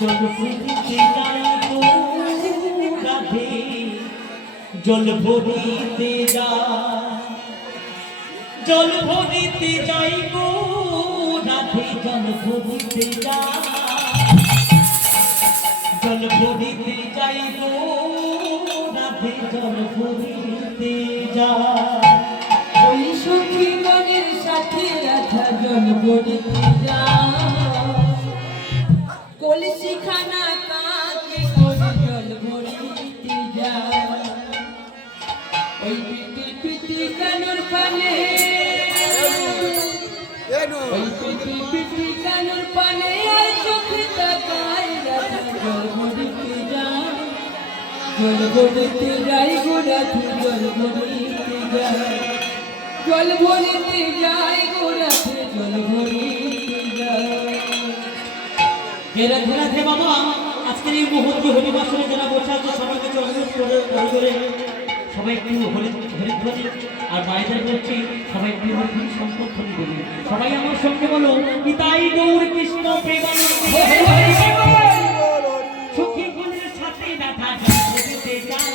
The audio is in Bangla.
জল ভরিতে যাই গো রাধে, জল ভরিতে যাই, জল ভরিতে যাই গো রাধে, জল ভরিতে যাই, জল ভরিতে যাই গো রাধে, জল ভরিতে যাই। ওই সখী মনের সাথে রাধা জল ভরিতে যায়, কলসি খানা কাকে করে জল ভরিতে যায়। ওই পিটি পিটি কানুর পানে, ওই পিটি পিটি কানুর পানে আর চোখে তাকায় রাধা জল ভরিতে যায়, জল ভরিতে যাই গো রাধা, জল ভরিতে যায়, জল ভরিতে যাই গো রাধা, জল ভরিতে যায়। রাধে রাধে বাবা, আজকের এই মুহূর্তে হরিবাসনে যারা বসে আছে সবাইকে অনুরোধ করে সবাই একটু হরিধ্বনি আর মায়েদের বলছি সবাই একটু হরিধ্বনি সম্পর্ধনি বলি। সবাই আমার সঙ্গে বলো, নিতাই গৌর কৃষ্ণ প্রেমানন্দে, সখী মনের সাথে রাধা জল ভরিতে যায়।